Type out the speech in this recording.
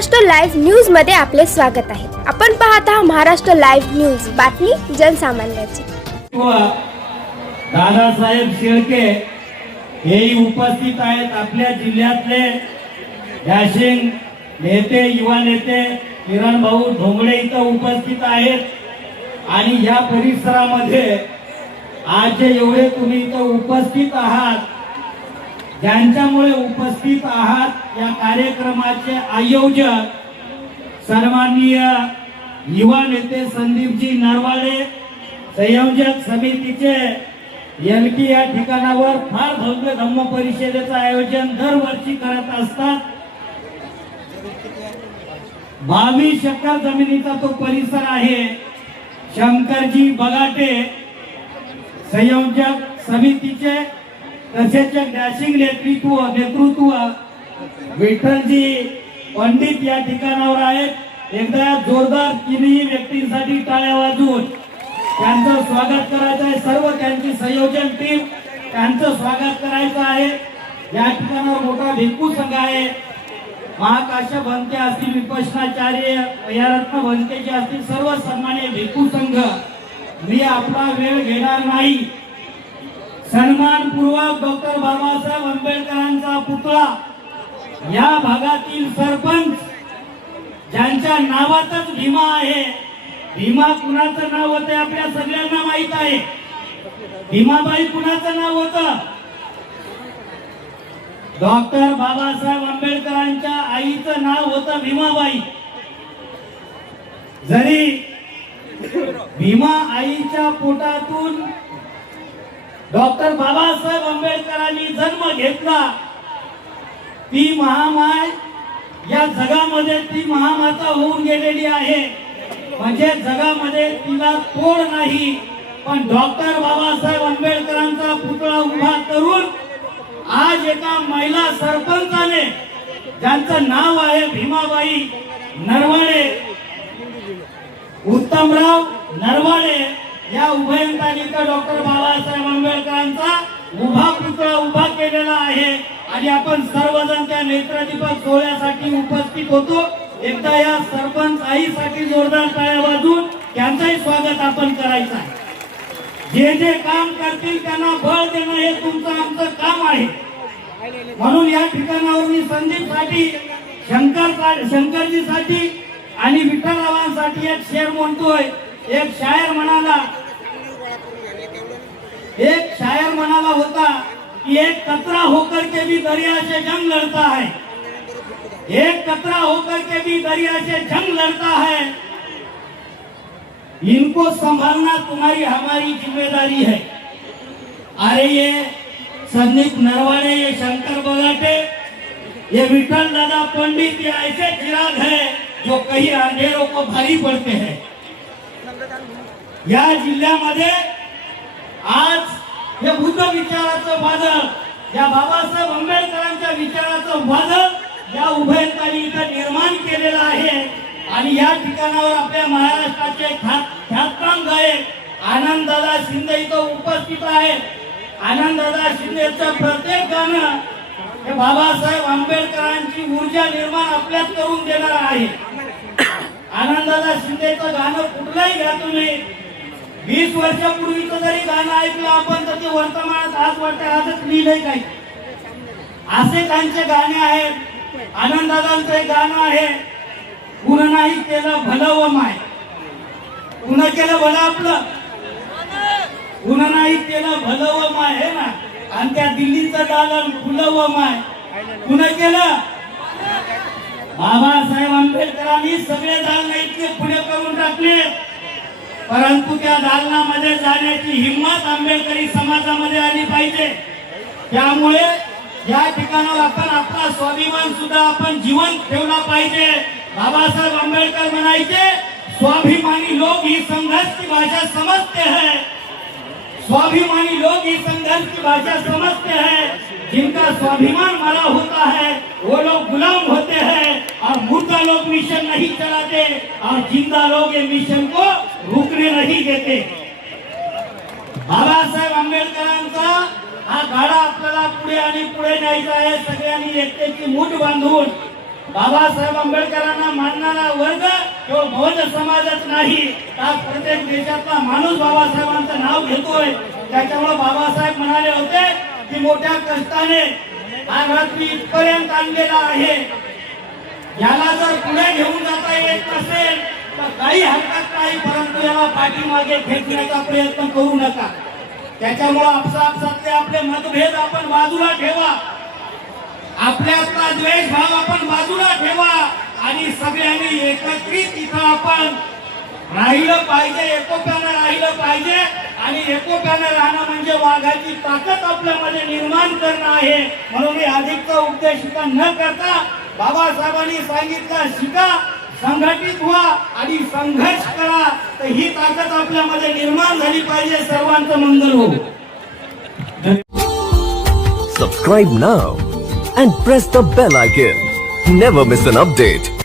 Maharashtra live न्यूजमध्ये आपले स्वागत आहे. आपण पाहत आहात महाराष्ट्र लाईव्ह न्यूज. बातमी जनसामान्याची. व. दादासाहेब शेळके हेही उपस्थित आहेत आपल्या जिल्ह्यातले. डॅशिंग नेते युवा नेते किरण भाऊ ढोंगळे इथं उपस्थित आहेत. आणि या परिसरामध्ये आज जे एवढे तुम्ही इथं उपस्थित आहात ज्यांच्यामुळे उपस्थित आहात या कार्यक्रमाचे आयोजक सन्माननीय युवा नेते संदीपजी नरवाडे संयोजक समितीचे एलकी या ठिकाणावर फार भव्य धम्म परिषदेचं आयोजन दरवर्षी करत असतात. बावीस एकर जमिनीचा तो परिसर आहे. शंकरजी बगाटे संयोजक समितीचे तसेच डॅशिंग नेतृत्व नेतृत्व विठ्ठलजी पंडित या ठिकाणावर आहेत. एकदा जोरदार तिन्ही व्यक्तींसाठी टाळ्या वाजवून त्यांचं स्वागत करायचं आहे. सर्व त्यांची संयोजन टीम त्यांचं स्वागत करायचं आहे. या ठिकाणावर मोठा भिक्खू संघ आहे. महाकाश्य भंके असतील विपशनाचार्य अयरत्न भंतेचे असतील सर्व सन्मान्य भिक्खू संघ. मी आपला वेळ घेणार नाही. सन्मानपूर्वक डॉक्टर बाबासाहेब आंबेडकरांचा पुतळा या भागातील सरपंच ज्यांच्या नावातच भीमा आहे. भीमा कुणाचं नाव होतं आपल्या सगळ्यांना माहीत आहे. भीमाबाई कुणाचं नाव होतं? डॉक्टर बाबासाहेब आंबेडकरांच्या आईचं नाव होतं भीमाबाई. जरी भीमा आईच्या पोटातून डॉक्टर बाबासाहेब आंबेडकरांनी जन्म घेतला. ती महामाय या जगामध्ये ती महामाता होऊन गेलेली आहे. म्हणजे जगामध्ये तिला तोड नाही पण डॉक्टर बाबासाहेब आंबेडकरांचा पुतळा उभा करून आज एका महिला सरपंचाने ज्यांचं नाव आहे भीमाबाई नरवाडे उत्तमराव नरवाडे या उभयंतांनी डॉक्टर बाबासाहेब आंबेडकरांचा उभा पुतळा उभा केलेला आहे. आणि आपण सर्वजण त्या नेत्रदीपक सोहळ्यासाठी उपस्थित होतो. एकदा या सरपंच आईसाठी जोरदार टाळ्या वाजून त्यांचंही स्वागत आपण करायचं आहे. जे जे काम करतील त्यांना बळ देणं हे तुमचं आमचं काम आहे. म्हणून या ठिकाणावर मी संदीपसाठी शंकर शंकरजीसाठी आणि विठ्ठलरावांसाठी एक शेर म्हणतोय. एक शायर म्हणाला एक शायर म्हणाला होता कि एक कतरा होकर के भी दरिया से जंग लड़ता है। एक कतरा होकर के भी दरिया से जंग लड़ता है। इनको संभालना तुम्हारी हमारी ज़िम्मेदारी है। अरे ये संदीप नरवाड़े ये शंकर बगाटे, ये विठल दादा पंडित, ये ऐसे चिराग है जो कहीं अंधेरों को भारी पड़ते हैं। या जिल्ह्यामध्ये हे बुद्ध विचाराचं वादळ या बाबासाहेब आंबेडकरांच्या विचाराचं वादळ या उभयतांनी इथं निर्माण केलेलं आहे. आणि या ठिकाणावर आपल्या महाराष्ट्राचे ख्यात- ख्यातनाम गायक आनंददादा शिंदे इथं उपस्थित आहेत. आनंददादा शिंदेचं प्रत्येक गाणं हे बाबासाहेब आंबेडकरांची ऊर्जा निर्माण आपल्यात करून देणार आहे. आनंददादा शिंदेचं गाणं कुठलंही घ्या तुम्ही वीस वर्षापूर्वीचं जरी गाणं ऐकलं आपण तर ते वर्तमानात आज वाटतं आजच लिहिलंय काही. असे त्यांचे गाणे आहेत. आनंददादांचं एक गाणं आहे. कुण नाही केलं भलं व माय. कुण केलं भलं आपलं? कुण नाही केलं भलं व माय हे ना? आणि त्या दिल्लीचं दालन फुलं व माय. कुण केलं? बाबासाहेब आंबेडकरांनी सगळे दालन इतके पुढे करून टाकले. परंतु त्या दालनामध्ये जाण्याची हिंमत आंबेडकरी समाजामध्ये आली पाहिजे. त्यामुळे या ठिकाणावर आपण आपला स्वाभिमान सुद्धा आपण जिवंत ठेवला पाहिजे. बाबासाहेब आंबेडकर म्हणायचे स्वाभिमानी लोक ही संघर्ष की भाषा समजते है. स्वाभिमानी लोग ही संघर्ष की भाषा समझते हैं. जिनका स्वाभिमान मरा होता है वो लोग गुलाम होते हैं और मुर्दा लोग मिशन नहीं चलाते और जिंदा लोग ये मिशन को रुकने नहीं देते। बाबासाहेब आंबेडकरांचा हा गाडा आपल्याला पुढे आणि पुढे न्यायचा आहे सगळ्यांनी एकट्याची मूठ बांधून. बाबासाहेब आंबेडकरांना मानणारा वर्ग केवळ बहुजन समाजच नाही. हा प्रत्येक देशातला माणूस बाबासाहेबांचं नाव घेतोय. त्याच्यामुळे बाबासाहेब म्हणाले होते की मोठ्या कष्टाने हा रात्री इथपर्यंत आणलेला आहे. याला जर पुढे घेऊन जाता येत नसेल तर काही हरकत नाही परंतु याला पाठीमागे खेचण्याचा प्रयत्न करू नका. त्याच्यामुळं आपसापसातले आपले मतभेद आपण बाजूला ठेवा. आपल्यातला द्वेष भाव आपण बाजूला ठेवा. आणि सगळ्यांनी एकत्रित इथं आपण राहिलं पाहिजे एकोप्यानं राहिलं पाहिजे. आणि एकोप्यानं राहणं म्हणजे वाघाची ताकद आपल्यामध्ये निर्माण करणं आहे. म्हणून मी अधिकचा उपदेश न करता बाबासाहेबांनी सांगितलं शिका संघटित व्हा आणि संघर्ष करा तर ही ताकद आपल्यामध्ये निर्माण झाली पाहिजे सर्वांचं मंगल हो Subscribe now and press the bell icon. Never miss an update.